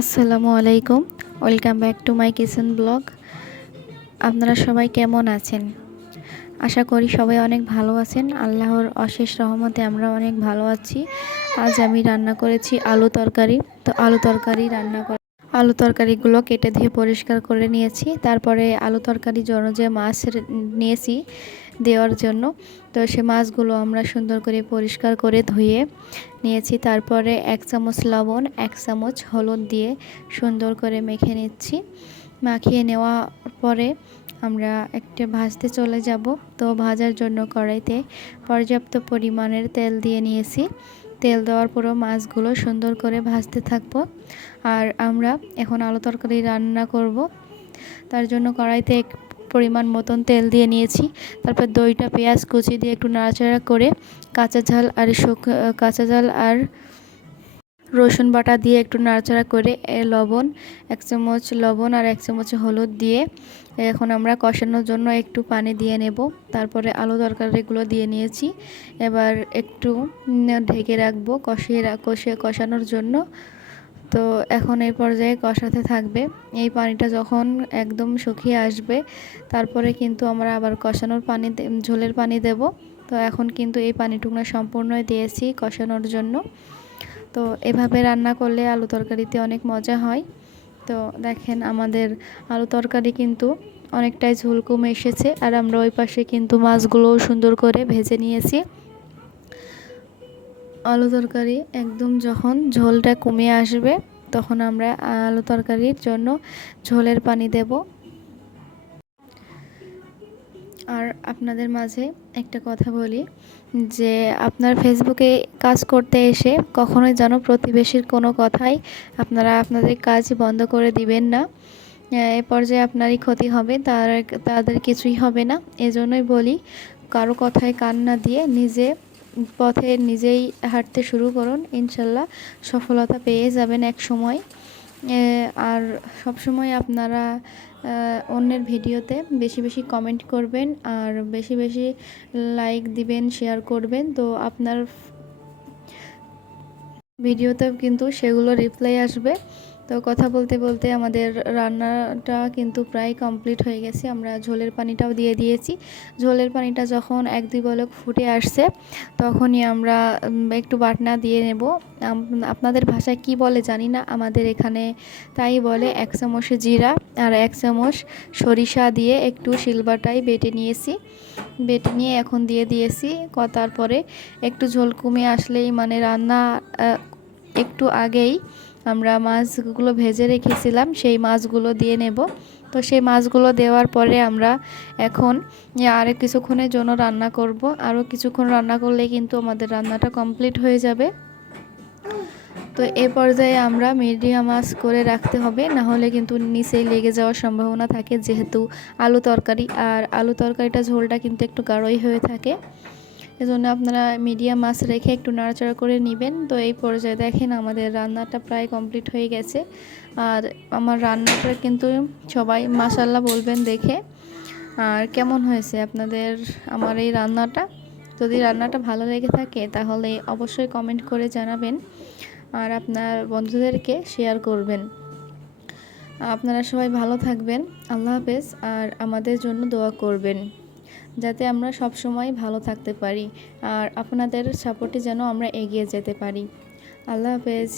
আসসালামু আলাইকুম। Welcome back to my kitchen blog. আপনারা সবাই কেমন আছেন? আশা করি সবাই অনেক ভালো আছেন। আল্লাহর অশেষ রহমতে আমরা অনেক ভালো আছি। আজ আমি রান্না করেছি আলু তরকারি। তো আলু তরকারিগুলো কেটে ধুয়ে পরিষ্কার করে নিয়েছি। তারপরে আলু তরকারির জন্য যে মাছ নিয়েছি দেওয়ার জন্য, তো সে মাছগুলো আমরা সুন্দর করে পরিষ্কার করে ধুয়ে নিয়েছি। তারপরে 1 চামচ লবণ, 1 চামচ হলুদ দিয়ে সুন্দর করে মেখে নিচ্ছি। মাখিয়ে নেওয়ার পরে আমরা একটা ভাজতে চলে যাব। তো ভাজার জন্য কড়াইতে পর্যাপ্ত পরিমাণের তেল দিয়ে নিয়েছি। তেল দেওয়ার পরও মাছগুলো সুন্দর করে ভাজতে থাকবো। আর আমরা এখন আলু তরকারি রান্না করব। তার জন্য কড়াইতে পরিমাণ মতন তেল দিয়ে নিয়েছি। তারপর 2টা পেঁয়াজ কুচি দিয়ে একটু নাড়াচাড়া করে কাঁচা ঝাল আর রসুন বাটা দিয়ে একটু নাড়াচাড়া করে 1 চামচ লবণ আর 1 চামচ হলুদ দিয়ে এখন আমরা কষানোর জন্য একটু পানি দিয়ে নেব। তারপরে আলু তরকারিগুলো দিয়ে নিয়েছি। এবার একটু ঢেকে রাখবো কষানোর জন্য। তো এখন এই পর্যায়ে কষাতে থাকবে। এই পানিটা যখন একদম শুকিয়ে আসবে তারপরে কিন্তু আমরা আবার ঝোলের পানি দেব। তো এখন কিন্তু এই পানিটুকু সম্পূর্ণই দিয়েছি কষানোর জন্য। তো এভাবে রান্না করলে আলু তরকারিতে অনেক মজা হয়। তো দেখেন আমাদের আলু তরকারি কিন্তু অনেকটাই ঝোল কমে এসেছে। আর আমরা ওই পাশে কিন্তু মাছগুলোও সুন্দর করে ভেজে নিয়েছি। আলু তরকারি একদম যখন ঝোলটা কমে আসবে তখন আমরা আলু তরকারির জন্য ঝোলের পানি দেব। আর আপনাদের মাঝে একটা কথা বলি যে আপনার ফেসবুকে কাজ করতে এসে কখনোই যেন প্রতিবেশীর কোনো কথাই আপনারা আপনাদের কাজ বন্ধ করে দিবেন না। এ পর্যায়ে আপনারই ক্ষতি হবে, তাদের কিছুই হবে না। এজন্যই বলি, কারো কথায় কান না দিয়ে পথে নিজেই হাঁটতে শুরু করুন। ইনশাল্লাহ সফলতা পেয়ে যাবেন এক সময়। আর সব সময় আপনারা অন্যের ভিডিওতে বেশি বেশি কমেন্ট করবেন আর বেশি বেশি লাইক দিবেন, শেয়ার করবেন। তো আপনার ভিডিওতেও কিন্তু সেগুলো রিপ্লাই আসবে। তো কথা বলতে বলতে আমাদের রান্নাটা কিন্তু প্রায় কমপ্লিট হয়ে গেছে। আমরা ঝোলের পানিটাও দিয়ে দিয়েছি। ঝোলের পানিটা যখন 1-2 বলক ফুটে আসছে তখনই আমরা একটু বাটনা দিয়ে নেব। আপনাদের ভাষায় কি বলে জানি না, আমাদের এখানে তাই বলে। 1 চামচ জিরা আর 1 চামচ সরিষা দিয়ে একটু শিলবাটায় বেটে নিয়ে এখন দিয়ে দিয়েছি। তারপরে একটু ঝোল কমে আসলেই মানে রান্না একটু আগেই আমরা মাছগুলো ভেজে রেখেছিলাম, সেই মাছগুলো দিয়ে নেব। তো সেই মাছগুলো দেওয়ার পরে আমরা এখন আরও কিছুক্ষণের জন্য রান্না করব। আরও কিছুক্ষণ রান্না করলে কিন্তু আমাদের রান্নাটা কমপ্লিট হয়ে যাবে। তো এ পর্যায়ে আমরা মিডিয়াম আঁচ করে রাখতে হবে, না হলে কিন্তু নিচেই লেগে যাওয়ার সম্ভাবনা থাকে, যেহেতু আলু তরকারি। আর আলু তরকারিটা ঝোলটা কিন্তু একটু গাঢ়ই হয়ে থাকে। এজন্য আপনারা মিডিয়াম আঁচ রেখে একটু নাড়াচাড়া করে নেবেন। তো এই পর্যায়ে দেখেন আমাদের রান্নাটা প্রায় কমপ্লিট হয়ে গেছে। আর আমার রান্নাটা কিন্তু সবাই মাশাআল্লাহ বলবেন দেখে। আর কেমন হয়েছে আপনাদের আমার এই রান্নাটা? যদি রান্নাটা ভালো লেগে থাকে তাহলে অবশ্যই কমেন্ট করে জানাবেন আর আপনার বন্ধুদেরকে শেয়ার করবেন। আপনারা সবাই ভালো থাকবেন। আল্লাহ হাফেজ। আর আমাদের জন্য দোয়া করবেন যাতে আমরা সব সময় ভালো থাকতে পারি আর আপনাদের সাপোর্টে যেন আমরা এগিয়ে যেতে পারি। আল্লাহ হাফেজ।